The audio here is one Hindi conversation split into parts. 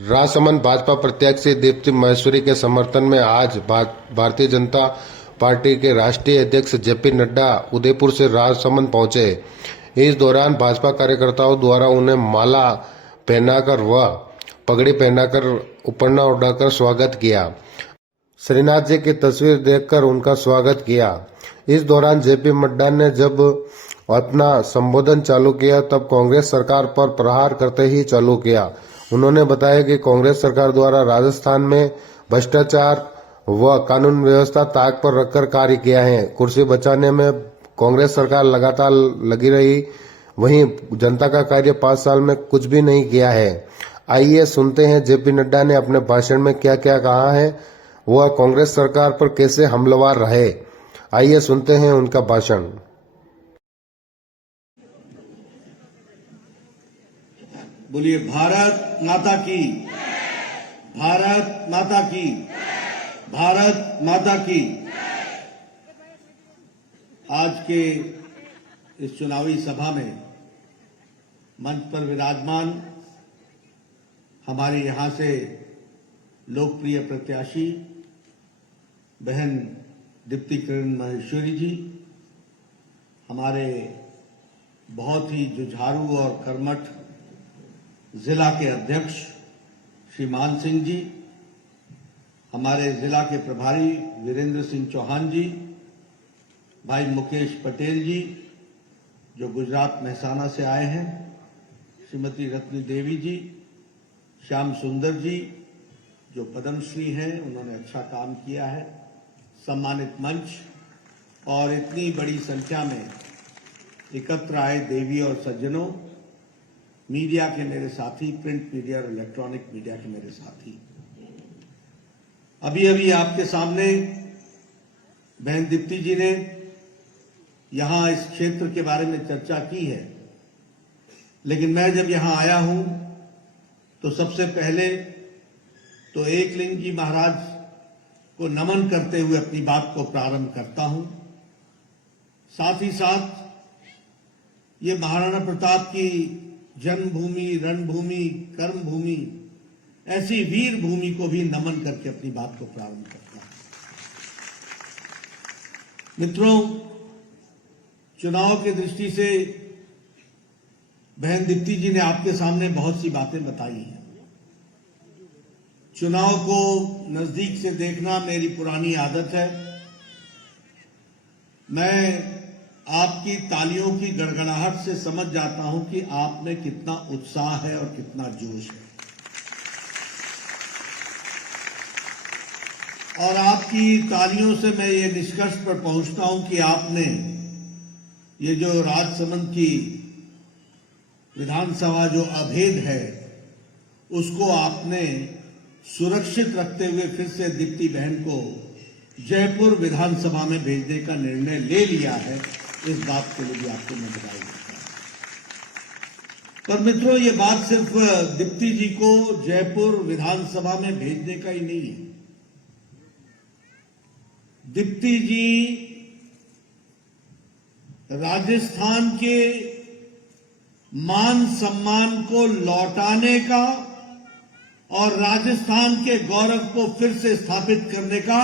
राजसमंद भाजपा प्रत्याशी दीप्ति महेश्वरी के समर्थन में आज भारतीय जनता पार्टी के राष्ट्रीय अध्यक्ष जेपी नड्डा उदयपुर से राजसमंद पहुंचे। इस दौरान भाजपा कार्यकर्ताओं द्वारा उन्हें माला पहनाकर व पगड़ी पहनाकर उपरना उड़ाकर स्वागत किया। श्रीनाथ जी की तस्वीर देखकर उनका स्वागत किया। इस दौरान जेपी नड्डा ने जब अपना संबोधन चालू किया तब कांग्रेस सरकार पर प्रहार करते ही चालू किया। उन्होंने बताया कि कांग्रेस सरकार द्वारा राजस्थान में भ्रष्टाचार व कानून व्यवस्था ताक पर रखकर कार्य किया है। कुर्सी बचाने में कांग्रेस सरकार लगातार लगी रही, वहीं जनता का कार्य 5 साल में कुछ भी नहीं किया है। आइए सुनते हैं जेपी नड्डा ने अपने भाषण में क्या क्या कहा है, वह कांग्रेस सरकार पर कैसे हमलावर रहे। आइए सुनते हैं उनका भाषण। बोलिए भारत माता की, भारत माता की, भारत माता की। आज के इस चुनावी सभा में मंच पर विराजमान हमारे यहां से लोकप्रिय प्रत्याशी बहन दीप्ति किरण महेश्वरी जी, हमारे बहुत ही जुझारू और कर्मठ जिला के अध्यक्ष श्री मान सिंह जी, हमारे जिला के प्रभारी वीरेंद्र सिंह चौहान जी, भाई मुकेश पटेल जी जो गुजरात मेहसाना से आए हैं, श्रीमती रत्नी देवी जी, श्याम सुंदर जी जो पद्मश्री हैं, उन्होंने अच्छा काम किया है, सम्मानित मंच और इतनी बड़ी संख्या में एकत्र आए देवी और सज्जनों, मीडिया के मेरे साथी, प्रिंट मीडिया और इलेक्ट्रॉनिक मीडिया के मेरे साथी, अभी अभी आपके सामने बहन दीप्ति जी ने यहां इस क्षेत्र के बारे में चर्चा की है, लेकिन मैं जब यहां आया हूं तो सबसे पहले तो एकलिंग जी महाराज को नमन करते हुए अपनी बात को प्रारंभ करता हूं। साथ ही साथ ये महाराणा प्रताप की जन्मभूमि, रणभूमि, कर्मभूमि, ऐसी वीर भूमि को भी नमन करके अपनी बात को प्रारंभ करता हूं। मित्रों, चुनाव की दृष्टि से बहन दीप्ति जी ने आपके सामने बहुत सी बातें बताई हैं। चुनाव को नजदीक से देखना मेरी पुरानी आदत है। मैं आपकी तालियों की गड़गड़ाहट से समझ जाता हूं कि आप में कितना उत्साह है और कितना जोश है, और आपकी तालियों से मैं ये निष्कर्ष पर पहुंचता हूं कि आपने ये जो राजसमंद की विधानसभा जो अभेद है उसको आपने सुरक्षित रखते हुए फिर से दीप्ति बहन को जयपुर विधानसभा में भेजने का निर्णय ले लिया है। इस बात के लिए भी आपको मैं बधाई देता हूं। पर मित्रों, ये बात सिर्फ दीप्ति जी को जयपुर विधानसभा में भेजने का ही नहीं है। दीप्ति जी राजस्थान के मान सम्मान को लौटाने का और राजस्थान के गौरव को फिर से स्थापित करने का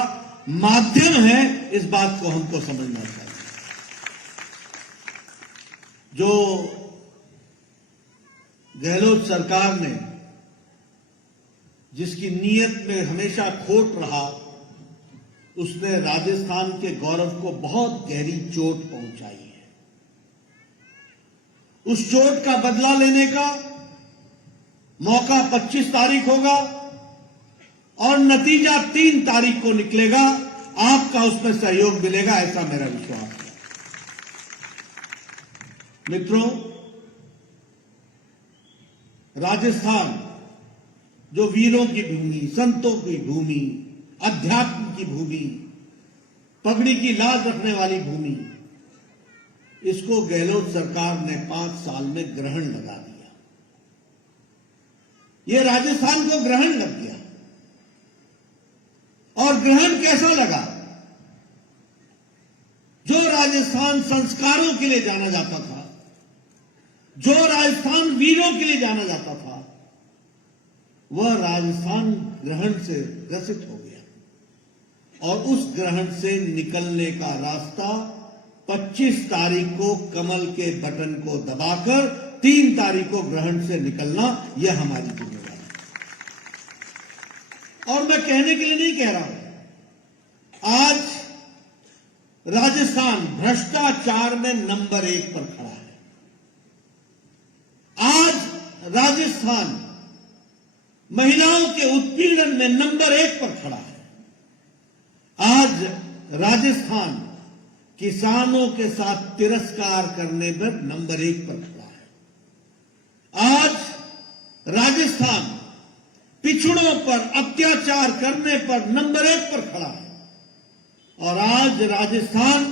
माध्यम है। इस बात को हमको समझना चाहिए। जो गहलोत सरकार ने जिसकी नीयत में हमेशा खोट रहा, उसने राजस्थान के गौरव को बहुत गहरी चोट पहुंचाई है। उस चोट का बदला लेने का मौका 25 तारीख होगा और नतीजा 3 तारीख को निकलेगा। आपका उसमें सहयोग मिलेगा, ऐसा मेरा विश्वास है। मित्रों, राजस्थान जो वीरों की भूमि, संतों की भूमि, अध्यात्म की भूमि, पगड़ी की लाज रखने वाली भूमि, इसको गहलोत सरकार ने 5 साल में ग्रहण लगा दिया। ये राजस्थान को ग्रहण लग गया। और ग्रहण कैसा लगा? जो राजस्थान संस्कारों के लिए जाना जाता था, जो राजस्थान वीरों के लिए जाना जाता था, वह राजस्थान ग्रहण से ग्रसित हो गया और उस ग्रहण से निकलने का रास्ता 25 तारीख को कमल के बटन को दबाकर 3 तारीख को ग्रहण से निकलना यह हमारी जिम्मेदारी है। और मैं कहने के लिए नहीं कह रहा हूं, आज राजस्थान भ्रष्टाचार में नंबर 1 पर खड़ा है। आज राजस्थान महिलाओं के उत्पीड़न में नंबर 1 पर खड़ा है। आज राजस्थान किसानों के साथ तिरस्कार करने पर नंबर 1 पर खड़ा है। आज राजस्थान पिछड़ों पर अत्याचार करने पर नंबर 1 पर खड़ा है। और आज राजस्थान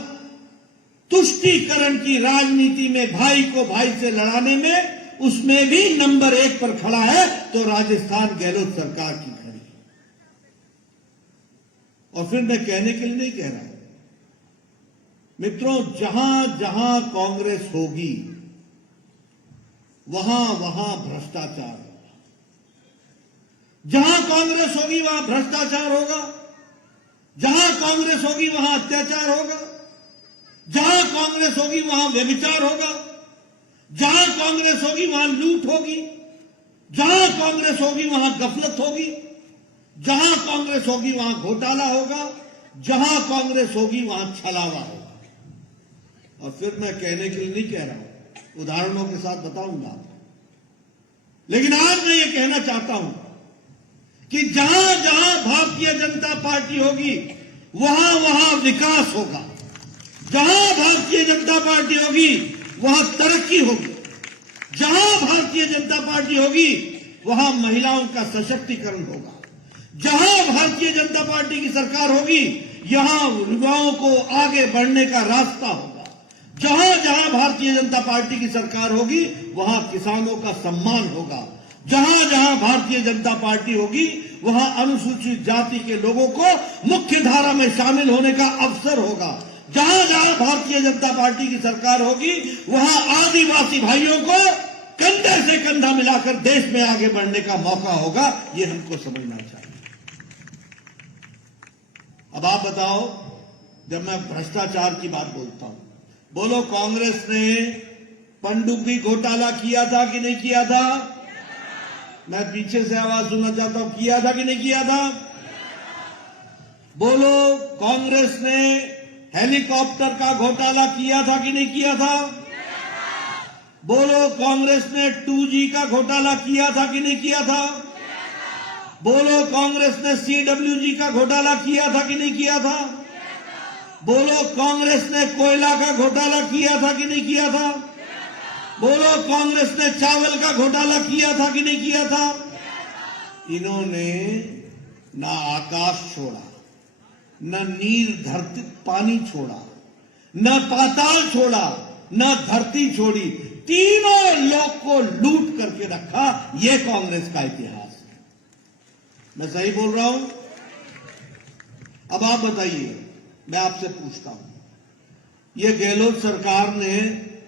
तुष्टीकरण की राजनीति में भाई को भाई से लड़ाने में उसमें भी नंबर 1 पर खड़ा है। तो राजस्थान गहलोत सरकार की खड़ी है। और फिर मैं कहने के लिए नहीं कह रहा, मित्रों, जहां जहां कांग्रेस होगी वहां वहां भ्रष्टाचार होगा। जहां कांग्रेस होगी वहां भ्रष्टाचार होगा। जहां कांग्रेस होगी वहां अत्याचार होगा। जहां कांग्रेस होगी वहां व्यभिचार होगा। जहां कांग्रेस होगी वहां लूट होगी। जहां कांग्रेस होगी वहां गफलत होगी। जहां कांग्रेस होगी वहां घोटाला होगा। जहां कांग्रेस होगी वहां छलावा होगा। और फिर मैं कहने के लिए नहीं कह रहा हूं, उदाहरणों के साथ बताऊंगा। लेकिन आज मैं ये कहना चाहता हूं कि जहां जहां भारतीय जनता पार्टी होगी वहां वहां विकास होगा। जहां भारतीय जनता पार्टी होगी वहां तरक्की होगी। जहां भारतीय जनता पार्टी होगी वहां महिलाओं का सशक्तिकरण होगा। जहां भारतीय जनता पार्टी की सरकार होगी यहां युवाओं को आगे बढ़ने का रास्ता होगा। जहां जहां भारतीय जनता पार्टी की सरकार होगी वहां किसानों का सम्मान होगा। जहां जहां भारतीय जनता पार्टी होगी वहां अनुसूचित जाति के लोगों को मुख्य धारा में शामिल होने का अवसर होगा। जहां जहां भारतीय जनता पार्टी की सरकार होगी वहां आदिवासी भाइयों को कंधे से कंधा मिलाकर देश में आगे बढ़ने का मौका होगा। ये हमको समझना चाहिए। अब आप बताओ, जब मैं भ्रष्टाचार की बात बोलता हूं, बोलो कांग्रेस ने पनडुब्बी घोटाला किया था कि नहीं किया था? मैं पीछे से आवाज सुनना चाहता हूं, किया था कि नहीं किया था? बोलो कांग्रेस ने हेलीकॉप्टर का घोटाला किया था कि नहीं किया था? बोलो कांग्रेस ने 2G का घोटाला किया था कि नहीं किया था? बोलो कांग्रेस ने CWG का घोटाला किया था कि नहीं किया था? बोलो कांग्रेस ने कोयला का घोटाला किया था कि नहीं किया था? बोलो कांग्रेस ने चावल का घोटाला किया था कि नहीं किया था? इन्होंने ना आकाश छोड़ा, न नीर धरती पानी छोड़ा, न पाताल छोड़ा, न धरती छोड़ी। तीनों लोग को लूट करके रखा। यह कांग्रेस का इतिहास है। मैं सही बोल रहा हूं? अब आप बताइए, मैं आपसे पूछता हूं, यह गहलोत सरकार ने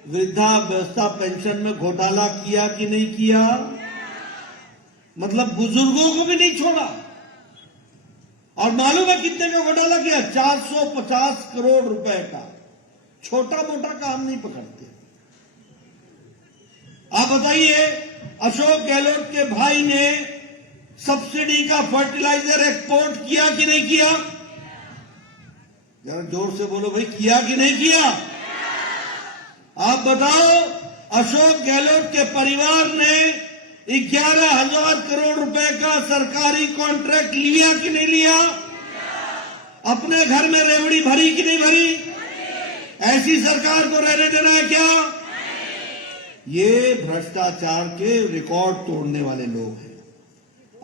वृद्धावस्था पेंशन में घोटाला किया कि नहीं किया? मतलब बुजुर्गों को भी नहीं छोड़ा। और मालूम है कितने का घोटाला किया? 450 करोड़ रुपए का। छोटा मोटा काम नहीं पकड़ते। आप बताइए, अशोक गहलोत के भाई ने सब्सिडी का फर्टिलाइजर एक्सपोर्ट किया कि नहीं किया? जरा जोर से बोलो भाई, किया कि नहीं किया? आप बताओ, अशोक गहलोत के परिवार ने 11,000 करोड़ रुपए का सरकारी कॉन्ट्रैक्ट लिया कि नहीं लिया? अपने घर में रेवड़ी भरी कि नहीं भरी? ऐसी सरकार को रहने देना है क्या? ये भ्रष्टाचार के रिकॉर्ड तोड़ने वाले लोग हैं।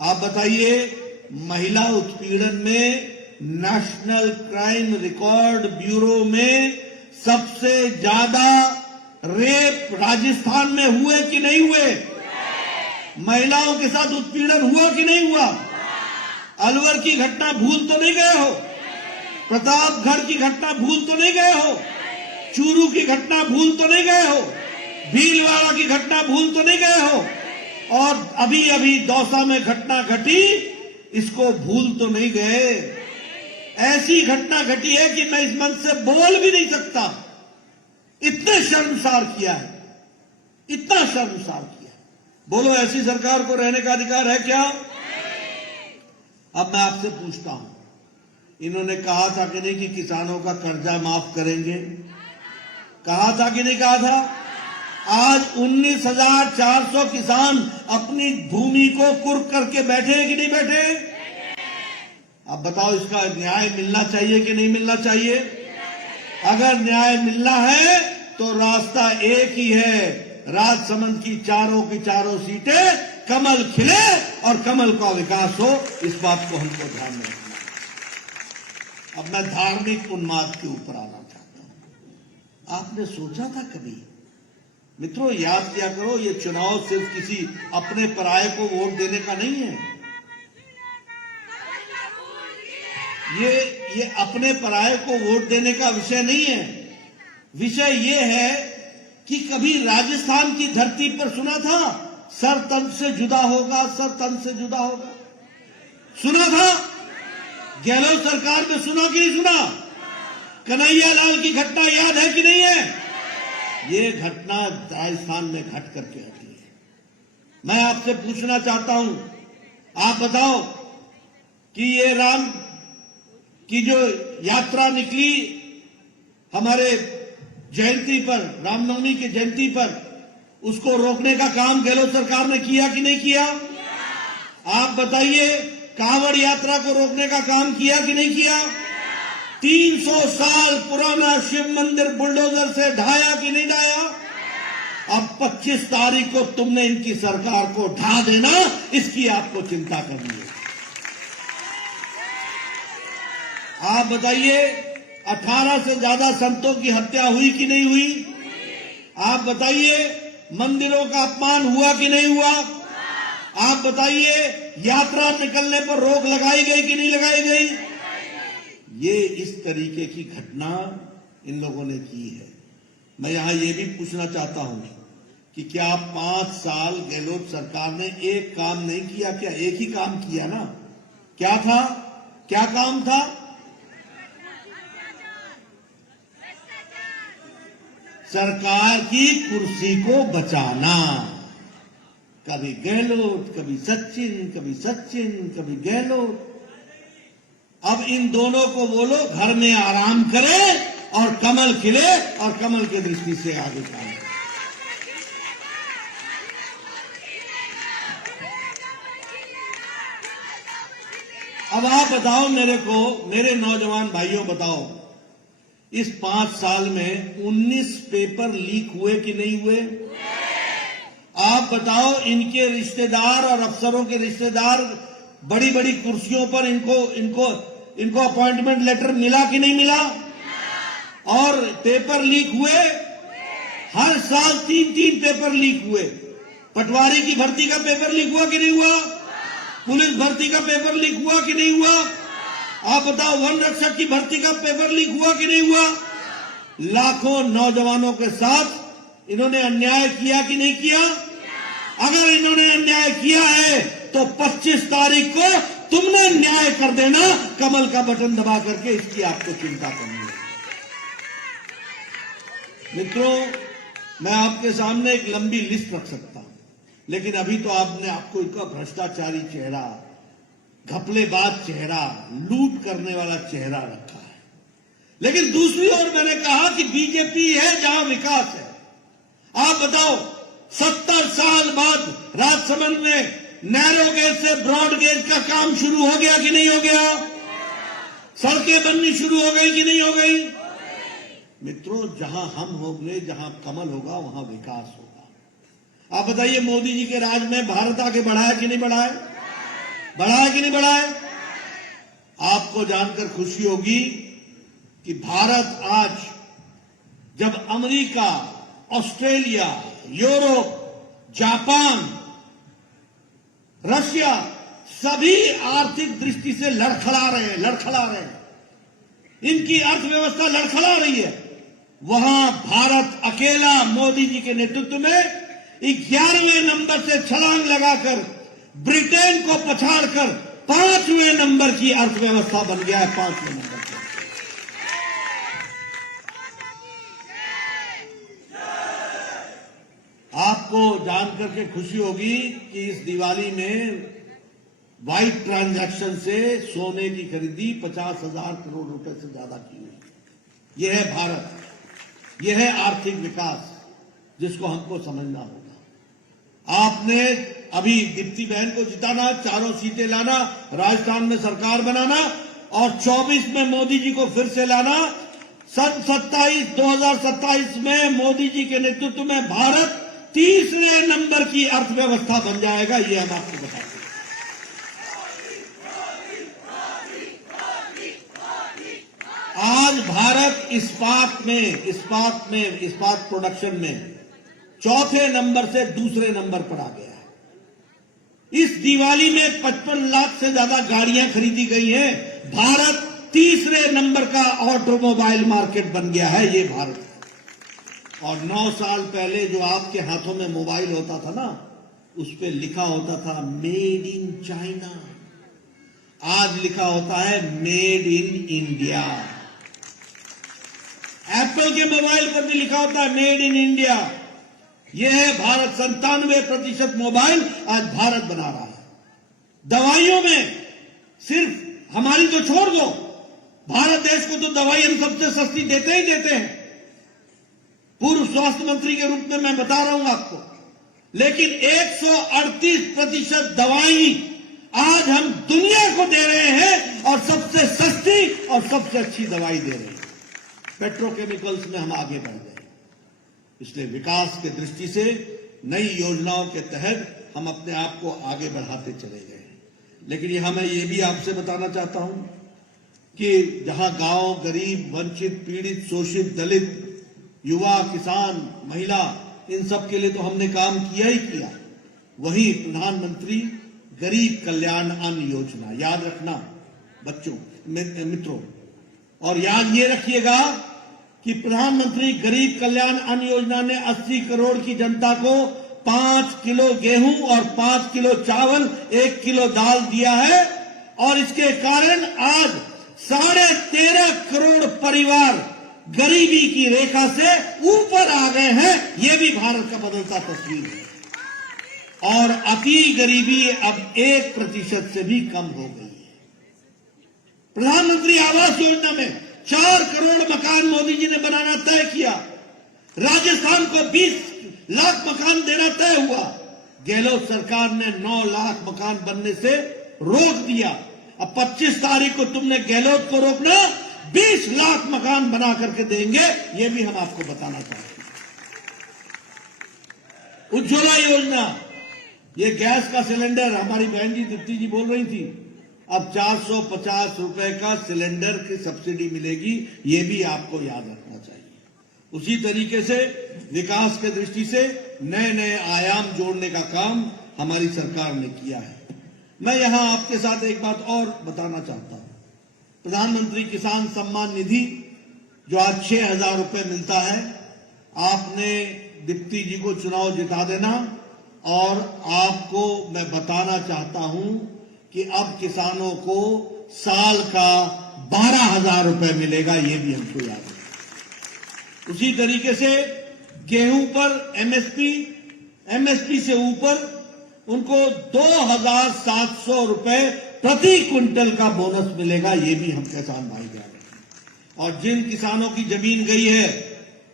आप बताइए, महिला उत्पीड़न में नेशनल क्राइम रिकॉर्ड ब्यूरो में सबसे ज्यादा रेप राजस्थान में हुए कि नहीं हुए? महिलाओं के साथ उत्पीड़न हुआ कि नहीं हुआ? अलवर की घटना भूल तो नहीं गए हो? प्रतापगढ़ की घटना भूल तो नहीं गए हो? चूरू की घटना भूल तो नहीं गए हो? भीलवाड़ा की घटना भूल तो नहीं गए हो? और अभी अभी दौसा में घटना घटी, इसको भूल तो नहीं गए। ऐसी घटना घटी है कि मैं इस मंच से बोल भी नहीं सकता, इतने शर्मसार किया है, इतना शर्मसार किया। बोलो, ऐसी सरकार को रहने का अधिकार है क्या? अब मैं आपसे पूछता हूं, इन्होंने कहा था कि नहीं कि किसानों का कर्जा माफ करेंगे? कहा था कि नहीं कहा था? आज 19,400 किसान अपनी भूमि को कुर्क करके बैठे हैं कि नहीं बैठे? अब बताओ, इसका न्याय मिलना चाहिए कि नहीं मिलना चाहिए? अगर न्याय मिलना है तो रास्ता एक ही है, राजसमंद की चारों सीटें कमल खिले और कमल का विकास हो। इस बात को हमको ध्यान में रखना है। अब मैं धार्मिक उन्माद के ऊपर आना चाहता हूं। आपने सोचा था कभी? मित्रों, याद किया करो, ये चुनाव सिर्फ किसी अपने पराये को वोट देने का नहीं है। ये अपने पराये को वोट देने का विषय नहीं है। विषय ये है कि कभी राजस्थान की धरती पर सुना था सर तन से जुदा होगा, सर तन से जुदा होगा? सुना था? गहलोत सरकार में सुना कि नहीं सुना? कन्हैया लाल की घटना याद है कि नहीं है? ये घटना राजस्थान में घट करके हटी है। मैं आपसे पूछना चाहता हूं, आप बताओ कि ये राम की जो यात्रा निकली हमारे जयंती पर, रामनवमी की जयंती पर, उसको रोकने का काम गहलोत सरकार ने किया कि नहीं किया? आप बताइए, कांवड़ यात्रा को रोकने का काम किया कि नहीं किया? 300 साल पुराना शिव मंदिर बुलडोजर से ढाया कि नहीं ढाया? अब 25 तारीख को तुमने इनकी सरकार को ढा देना, इसकी आपको चिंता करनी है। आप बताइए, 18 से ज्यादा संतों की हत्या हुई कि नहीं हुई? आप बताइए, मंदिरों का अपमान हुआ कि नहीं हुआ? आप बताइए, यात्रा निकलने पर रोक लगाई गई कि नहीं लगाई गई? ये इस तरीके की घटना इन लोगों ने की है। मैं यहां ये भी पूछना चाहता हूं कि क्या 5 साल गहलोत सरकार ने एक काम नहीं किया? क्या एक ही काम किया ना? क्या था? क्या काम था? सरकार की कुर्सी को बचाना। कभी गहलोत, कभी सचिन, कभी गहलोत। अब इन दोनों को बोलो घर में आराम करे और कमल खिले और कमल की दृष्टि से आगे बढ़े। अब आप बताओ मेरे को, मेरे नौजवान भाइयों बताओ, इस 5 साल में 19 पेपर लीक हुए कि नहीं हुए? आप बताओ, इनके रिश्तेदार और अफसरों के रिश्तेदार बड़ी बड़ी कुर्सियों पर इनको अपॉइंटमेंट लेटर मिला कि नहीं मिला? और पेपर लीक हुए, हर साल 3 पेपर लीक हुए। पटवारी की भर्ती का पेपर लीक हुआ कि नहीं हुआ? पुलिस भर्ती का पेपर लीक हुआ कि नहीं हुआ? आप बताओ, वन रक्षक की भर्ती का पेपर लीक हुआ कि नहीं हुआ? लाखों नौजवानों के साथ इन्होंने अन्याय किया कि नहीं किया? अगर इन्होंने अन्याय किया है तो 25 तारीख को तुमने न्याय कर देना, कमल का बटन दबा करके। इसकी आपको चिंता करनी है। मित्रों, मैं आपके सामने एक लंबी लिस्ट रख सकता हूं, लेकिन अभी तो आपको इनका भ्रष्टाचारी चेहरा, घपलेबाज चेहरा, लूट करने वाला चेहरा रखा है। लेकिन दूसरी ओर मैंने कहा कि बीजेपी है जहां विकास है। आप बताओ, 70 साल बाद राजसमंद में नैरो गेज से ब्रॉड गेज का काम शुरू हो गया कि नहीं हो गया? सड़कें बननी शुरू हो गई कि नहीं हो गई? मित्रों, जहां हम होंगे, जहां कमल होगा, वहां विकास होगा। आप बताइए, मोदी जी के राज में भारत आगे बढ़ा है कि नहीं बढ़ा है? बढ़ा है कि नहीं बढ़ा है? आपको जानकर खुशी होगी कि भारत आज, जब America, Australia, Europe, Japan, Russia सभी आर्थिक दृष्टि से लड़खड़ा रहे हैं, इनकी अर्थव्यवस्था लड़खड़ा रही है, वहां भारत अकेला मोदी जी के नेतृत्व में 11वें नंबर से छलांग लगाकर ब्रिटेन को पछाड़कर 5वें नंबर की अर्थव्यवस्था बन गया है। 5वें नंबर पर आपको जानकर के खुशी होगी कि इस दिवाली में व्हाइट ट्रांजैक्शन से सोने की खरीदी 50,000 करोड़ रुपए से ज्यादा की हुई। यह है भारत, यह है आर्थिक विकास जिसको हमको समझना होगा। आपने अभी दीप्ति बहन को जिताना, 4 सीटें लाना, राजस्थान में सरकार बनाना और 24 में मोदी जी को फिर से लाना। सन 2027 में मोदी जी के नेतृत्व में भारत तीसरे नंबर की अर्थव्यवस्था बन जाएगा। ये हम आपको बताते हैं। आज भारत इस्पात प्रोडक्शन में चौथे नंबर से दूसरे नंबर पर आ गया है। इस दिवाली में 55 लाख से ज्यादा गाड़ियां खरीदी गई हैं। भारत तीसरे नंबर का ऑटोमोबाइल मार्केट बन गया है। ये भारत है। और 9 साल पहले जो आपके हाथों में मोबाइल होता था ना, उस पे लिखा होता था मेड इन चाइना। आज लिखा होता है मेड इन इंडिया। एप्पल के मोबाइल पर भी लिखा होता है मेड इन इंडिया। यह है भारत। 97% मोबाइल आज भारत बना रहा है। दवाइयों में सिर्फ हमारी तो छोड़ दो, भारत देश को तो दवाई हम सबसे सस्ती देते ही देते हैं। पूर्व स्वास्थ्य मंत्री के रूप में मैं बता रहा हूं आपको, लेकिन 138% दवाई आज हम दुनिया को दे रहे हैं और सबसे सस्ती और सबसे अच्छी दवाई दे रहे हैं। पेट्रोकेमिकल्स में हम आगे बढ़ गए। इसलिए विकास की दृष्टि से नई योजनाओं के तहत हम अपने आप को आगे बढ़ाते चले गए। लेकिन यहां मैं ये भी आपसे बताना चाहता हूं कि जहां गांव, गरीब, वंचित, पीड़ित, शोषित, दलित, युवा, किसान, महिला, इन सब के लिए तो हमने काम किया ही किया। वहीं प्रधानमंत्री गरीब कल्याण अन्न योजना, याद रखना बच्चों, मित्रों, और याद ये रखिएगा कि प्रधानमंत्री गरीब कल्याण अन्न योजना ने 80 करोड़ की जनता को 5 किलो गेहूं और 5 किलो चावल, 1 किलो दाल दिया है। और इसके कारण आज 13.5 करोड़ परिवार गरीबी की रेखा से ऊपर आ गए हैं। यह भी भारत का बदलता तस्वीर है। और अति गरीबी अब 1% से भी कम हो गई है। प्रधानमंत्री आवास योजना में 4 करोड़ मकान मोदी जी ने बनाना तय किया। राजस्थान को 20 लाख मकान देना तय हुआ। गहलोत सरकार ने 9 लाख मकान बनने से रोक दिया। अब 25 तारीख को तुमने गहलोत को रोकना, 20 लाख मकान बना करके देंगे। यह भी हम आपको बताना चाहते हैं। उज्ज्वला योजना, ये गैस का सिलेंडर, हमारी बहन जी दीप्ति जी बोल रही थी, अब 450 रुपए का सिलेंडर की सब्सिडी मिलेगी। ये भी आपको याद रखना चाहिए। उसी तरीके से विकास की दृष्टि से नए नए आयाम जोड़ने का काम हमारी सरकार ने किया है। मैं यहां आपके साथ एक बात और बताना चाहता हूं। प्रधानमंत्री किसान सम्मान निधि जो आज 6,000 रुपए मिलता है, आपने दीप्ति जी को चुनाव जिता देना। और आपको मैं बताना चाहता हूं कि अब किसानों को साल का 12,000 रुपए मिलेगा। यह भी हमको याद है। उसी तरीके से गेहूं पर एमएसपी से ऊपर उनको 2,700 रुपए प्रति क्विंटल का बोनस मिलेगा। ये भी हम किसान भाई जान रहे हैं। और जिन किसानों की जमीन गई है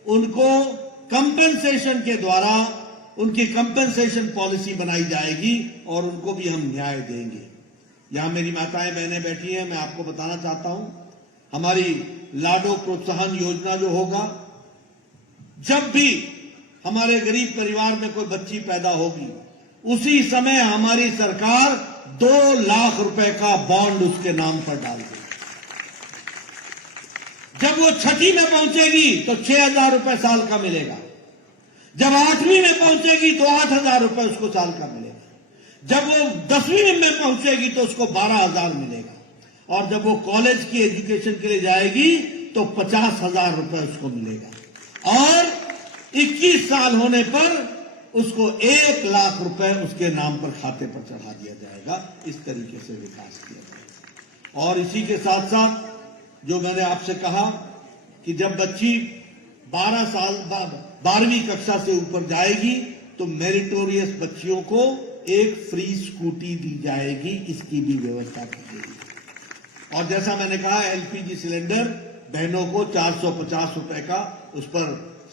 उनको कंपेंसेशन के द्वारा उनकी कंपेंसेशन पॉलिसी बनाई जाएगी और उनको भी हम न्याय देंगे। यहां मेरी माताएं बहनें बैठी हैं, मैं आपको बताना चाहता हूं, हमारी लाडो प्रोत्साहन योजना जो होगा, जब भी हमारे गरीब परिवार में कोई बच्ची पैदा होगी, उसी समय हमारी सरकार 2 लाख रुपए का बॉन्ड उसके नाम पर डाल देगी। जब वो 6वीं में पहुंचेगी तो 6,000 रुपए साल का मिलेगा। जब 8वीं में पहुंचेगी तो 8,000 रुपए उसको साल का मिलेगा। जब वो 10वीं में पहुंचेगी तो उसको 12,000 मिलेगा। और जब वो कॉलेज की एजुकेशन के लिए जाएगी तो 50,000 रुपए उसको मिलेगा। और 21 साल होने पर उसको 1 लाख रुपए उसके नाम पर खाते पर चढ़ा दिया जाएगा। इस तरीके से विकास किया जाएगा। और इसी के साथ साथ जो मैंने आपसे कहा कि जब बच्ची 12वीं कक्षा से ऊपर जाएगी तो मेरिटोरियस बच्चियों को एक फ्री स्कूटी दी जाएगी, इसकी भी व्यवस्था की गई। और जैसा मैंने कहा, एलपीजी सिलेंडर बहनों को 450 रुपए का उस पर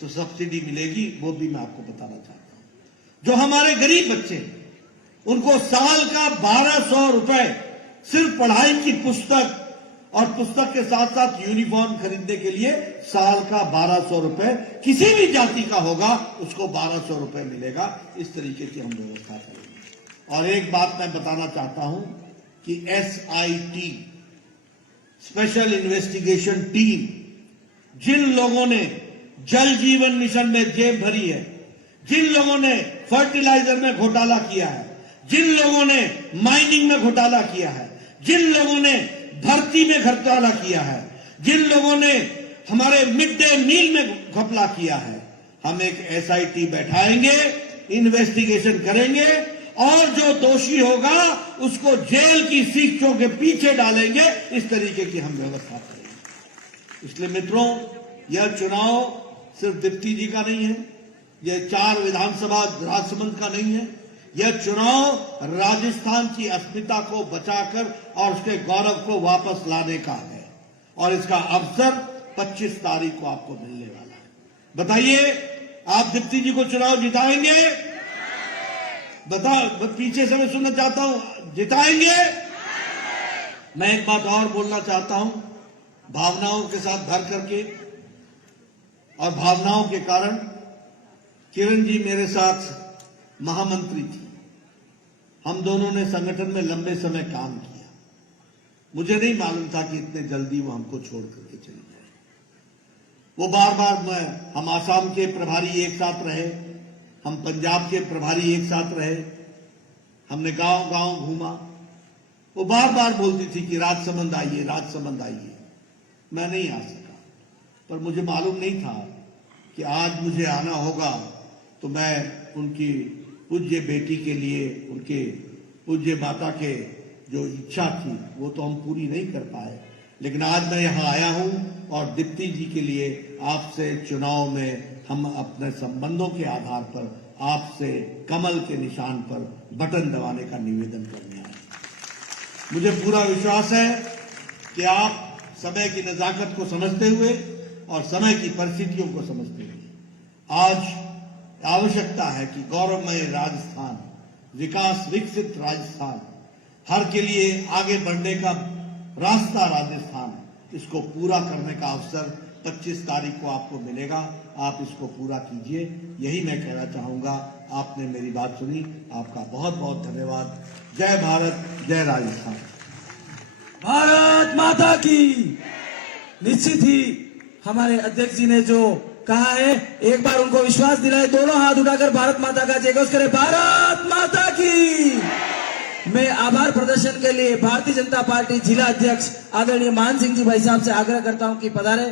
सब्सिडी मिलेगी, वो भी मैं आपको बताना चाहता हूं। जो हमारे गरीब बच्चे हैं, उनको साल का 1200 रुपए सिर्फ पढ़ाई की पुस्तक और पुस्तक के साथ साथ यूनिफॉर्म खरीदने के लिए साल का 1200 रुपए, किसी भी जाति का होगा उसको 1200 रुपए मिलेगा। इस तरीके की हम व्यवस्था करेंगे। और एक बात मैं बताना चाहता हूं कि SIT स्पेशल इन्वेस्टिगेशन टीम, जिन लोगों ने जल जीवन मिशन में जेब भरी है, जिन लोगों ने फर्टिलाइजर में घोटाला किया है, जिन लोगों ने माइनिंग में घोटाला किया है, जिन लोगों ने भर्ती में घोटाला किया है, जिन लोगों ने हमारे मिड डे मील में घपला किया है, हम एक SIT बैठाएंगे, इन्वेस्टिगेशन करेंगे और जो दोषी होगा उसको जेल की सीखों के पीछे डालेंगे। इस तरीके की हम व्यवस्था करेंगे। इसलिए मित्रों, यह चुनाव सिर्फ दीप्ति जी का नहीं है, यह 4 विधानसभा राजसमंद का नहीं है, यह चुनाव राजस्थान की अस्मिता को बचाकर और उसके गौरव को वापस लाने का है। और इसका अवसर 25 तारीख को आपको मिलने वाला है। बताइए, आप दीप्ति जी को चुनाव जिताएंगे? पीछे से मैं सुनना चाहता हूं, जिताएंगे? मैं एक बात और बोलना चाहता हूं, भावनाओं के साथ भर करके और भावनाओं के कारण किरण जी मेरे साथ महामंत्री थी। हम दोनों ने संगठन में लंबे समय काम किया। मुझे नहीं मालूम था कि इतने जल्दी वो हमको छोड़ करके चली जाए। वो बार बार हम आसाम के प्रभारी एक साथ रहे, हम पंजाब के प्रभारी एक साथ रहे, हमने गांव गांव घूमा। वो बार बार बोलती थी कि राजसमंद आइए, राजसमंद आइए। मैं नहीं आ सका, पर मुझे मालूम नहीं था कि आज मुझे आना होगा। तो मैं उनकी पूज्य बेटी के लिए, उनके पूज्य माता के जो इच्छा थी वो तो हम पूरी नहीं कर पाए, लेकिन आज मैं यहां आया हूं और दीप्ति जी के लिए आपसे चुनाव में हम अपने संबंधों के आधार पर आपसे कमल के निशान पर बटन दबाने का निवेदन करने आए। मुझे पूरा विश्वास है कि आप समय की नजाकत को समझते हुए और समय की परिस्थितियों को समझते हुए आज आवश्यकता है कि गौरवमय राजस्थान, विकास विकसित राजस्थान, हर के लिए आगे बढ़ने का रास्ता राजस्थान, इसको पूरा करने का अवसर 25 तारीख को आपको मिलेगा। आप इसको पूरा कीजिए, यही मैं कहना चाहूंगा। आपने मेरी बात सुनी, आपका बहुत बहुत धन्यवाद। जय भारत, जय राजस्थान। भारत माता की। निश्चित ही हमारे अध्यक्ष जी ने जो कहा है, एक बार उनको विश्वास दिलाए, दोनों हाथ उठाकर भारत माता का जयघोष करें। भारत माता की। मैं आभार प्रदर्शन के लिए भारतीय जनता पार्टी जिला अध्यक्ष आदरणीय मान सिंह जी भाई साहब से आग्रह करता हूं कि पधारे।